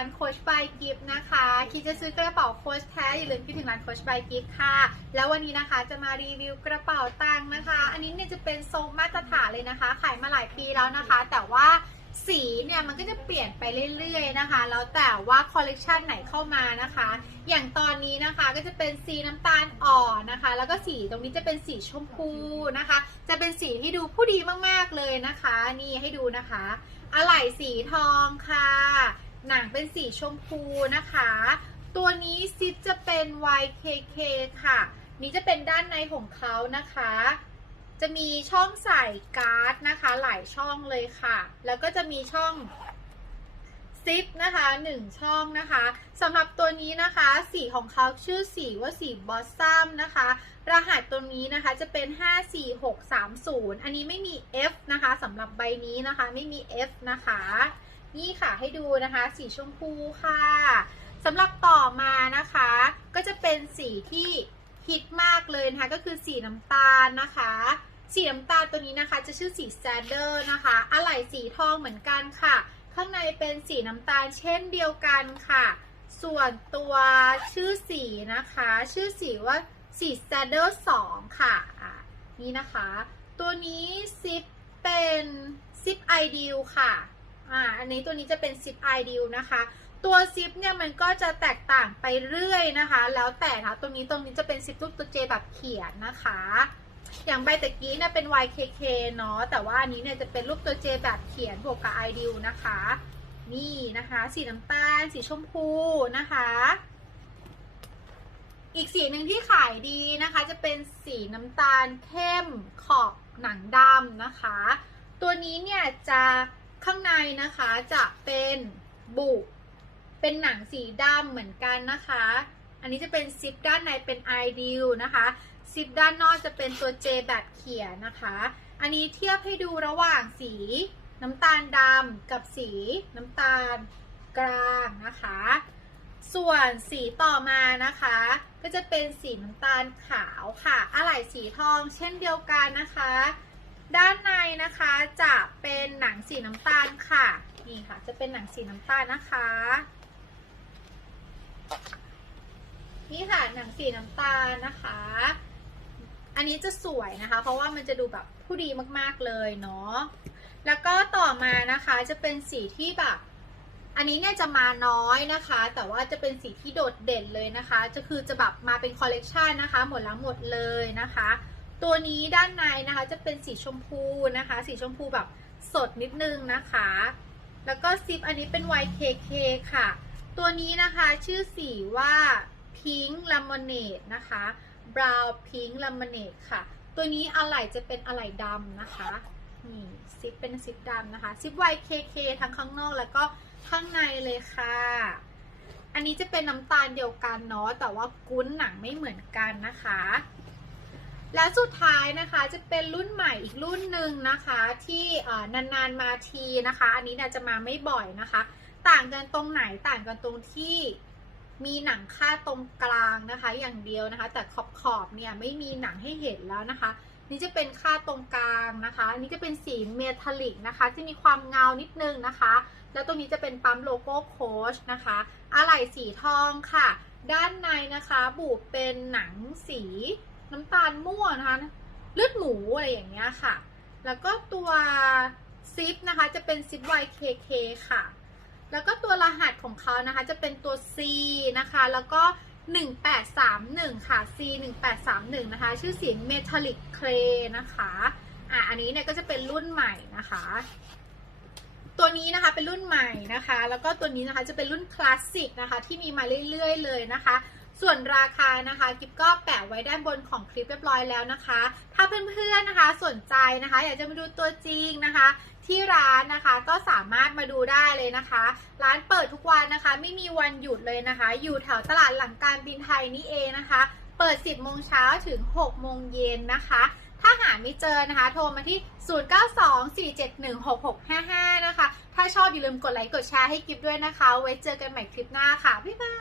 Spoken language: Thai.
านโคชบายกิฟต์นะคะคิดจะซื้อกระเป๋าโคชแท้อย่าลืมคิดถึงร้านโคชบายกิฟต์ค่ะ แล้ววันนี้นะคะจะมารีวิวกระเป๋าตังค์นะคะ อันนี้เนี่ยจะเป็นทรงมาตรฐานเลยนะคะ ขายมาหลายปีแล้วนะคะ แต่ว่าสีเนี่ยมันก็จะเปลี่ยนไปเรื่อยๆนะคะ แล้วแต่ว่าคอลเลกชันไหนเข้ามานะคะ อย่างตอนนี้นะคะก็จะเป็นสีน้ำตาลอ่อนนะคะ แล้วก็สีตรงนี้จะเป็นสีชมพูนะคะ จะเป็นสีที่ดูผู้ดีมากๆเลยนะคะ นี่ให้ดูนะคะอะไหล่สีทองค่ะ หนังเป็นสีชมพูนะคะ ตัวนี้ซิปจะเป็น YKK ค่ะ นี่จะเป็นด้านในของเขานะคะ จะมีช่องใส่การ์ดนะคะ หลายช่องเลยค่ะ แล้วก็จะมีช่องซิปนะคะหนึ่งช่องนะคะสำหรับตัวนี้นะคะ สีของเขาชื่อสีว่าสีบอสซัมนะคะ รหัสตัวนี้นะคะจะเป็น 54630 อันนี้ไม่มี F นะคะสำหรับใบนี้นะคะไม่มี F นะคะ นี่ค่ะให้ดูนะคะสีชมพูค่ะสำหรับต่อมานะคะ ก็จะเป็นสีที่ฮิตมากเลยนะคะก็คือสีน้ำตาลนะคะสีน้ำตาลตัวนี้นะคะ จะชื่อสีแซดเดอร์นะคะอะไหล่สีทองเหมือนกันค่ะ ข้างในเป็นสีน้ำตาลเช่นเดียวกันค่ะ ส่วนตัวชื่อสีนะคะ ชื่อสีว่าสี s a d d l e 2ค่ะอะนี่นะคะ ตัวนี้ซิปเป็นซิป ideal ค่ะ อ่าอันนี้ตัวนี้จะเป็นซิป ideal นะคะตัวซิปเนี่ยมันก็จะแตกต่างไปเรื่อยนะคะ แล้วแต่นะตรงนี้ตรงนี้จะเป็นซิปรูปตัวเจแบบเขียนนะคะ อย่างใบตะกี้เนี่ยเป็น YKK เนาะแต่ว่าอันนี้เนี่ยจะเป็นรูปตัว J แบบเขียนบวกกับ ideal นะคะ นี่นะคะ สีน้ำตาล สีชมพูนะคะ อีกสีหนึ่งที่ขายดีนะคะ จะเป็นสีน้ำตาลเข้มขอบหนังดำนะคะ ตัวนี้เนี่ยจะ ข้างในนะคะจะเป็นบุกเป็นหนังสีดำเหมือนกันนะคะ อันนี้จะเป็นซิปด้านในเป็น ideal นะคะซิปด้านนอกจะเป็นตัว J แบบเขียนนะคะ อันนี้เทียบให้ดูระหว่างสีน้ำตาลดำกับสีน้ำตาลกลางนะคะ ส่วนสีต่อมานะคะ ก็จะเป็นสีน้ำตาลขาวค่ะอะไหล่สีทองเช่นเดียวกันนะคะ ด้านในนะคะจะเป็นหนังสีน้ำตาลค่ะ นี่ค่ะ จะเป็นหนังสีน้ำตาลนะคะ นี่ค่ะหนังสีน้ำตาลนะคะ อันนี้จะสวยนะคะ เพราะว่ามันจะดูแบบผู้ดีมากๆเลยเนาะ แล้วก็ต่อมานะคะจะเป็นสีที่แบบอันนี้เนี่ยจะมาน้อยนะคะ แต่ว่าจะเป็นสีที่โดดเด่นเลยนะคะ จะคือจะแบบมาเป็นคอลเลกชันนะคะ หมดแล้วหมดเลยนะคะ ตัวนี้ด้านในนะคะจะเป็นสีชมพูนะคะ สีชมพูแบบสดนิดนึงนะคะ แล้วก็ซิปอันนี้เป็น YKK ค่ะ ตัวนี้นะคะชื่อสีว่า Pink Lemonade นะคะ Brown Pink Lemonade ค่ะ ตัวนี้อะไหล่จะเป็นอะไหล่ดำนะคะ นี่ซิปเป็นซิปดำนะคะ ซิป YKK ทั้งข้างนอกแล้วก็ข้างในเลยค่ะ อันนี้จะเป็นน้ำตาลเดียวกันเนาะ แต่ว่ากุ้นหนังไม่เหมือนกันนะคะ และสุดท้ายนะคะจะเป็นรุ่นใหม่อีกรุ่นหนึ่งนะคะที่นานๆมาทีนะคะ อันนี้นจะมาไม่บ่อยนะคะ ต่างกันตรงไหนต่างกันตรงที่มีหนังคาดตรงกลางนะคะ อย่างเดียวนะคะ แต่ขอบขอบเนี่ยไม่มีหนังให้เห็นแล้วนะคะ นี่จะเป็นคาดตรงกลางนะคะอันนี้จะเป็นสีเมทัลลิกนะคะที่มีความเงานิดนึงนะคะ แล้วตรงนี้จะเป็นปั๊มโลโก้โค้ชนะคะอะไหล่สีทองค่ะ ด้านในนะคะบุเป็นหนังสี น้ำตาลม่วงนะคะเลือดหมูอะไรอย่างเงี้ยค่ะ แล้วก็ตัวซิปนะคะจะเป็นซิป YKK ค่ะ แล้วก็ตัวรหัสของเขานะคะจะเป็นตัว C นะคะ แล้วก็ 1831 ค่ะ C 1831 นะคะ ชื่อสี Metallic Clay นะคะอะอันนี้เนี่ยก็จะเป็นรุ่นใหม่นะคะ ตัวนี้นะคะเป็นรุ่นใหม่นะคะ แล้วก็ตัวนี้นะคะจะเป็นรุ่นคลาสสิกนะคะที่มีมาเรื่อยๆเลยนะคะ ส่วนราคานะคะกิฟก็แปะไว้ด้านบนของคลิปเรียบร้อยแล้วนะคะ ถ้าเพื่อนๆนะคะสนใจนะคะ อยากจะมาดูตัวจริงนะคะ ที่ร้านนะคะก็สามารถมาดูได้เลยนะคะ ร้านเปิดทุกวันนะคะ ไม่มีวันหยุดเลยนะคะ อยู่แถวตลาดหลังการบินไทยนี่เองนะคะ เปิด 10โมงเช้าถึง 6 โมงเย็นนะคะถ้าหาไม่เจอนะคะ โทรมาที่ 0924716655 นะคะ ถ้าชอบอย่าลืมกดไลค์ กดแชร์ให้กิฟด้วยนะคะ ไว้เจอกันใหม่คลิปหน้าค่ะ บ๊ายบาย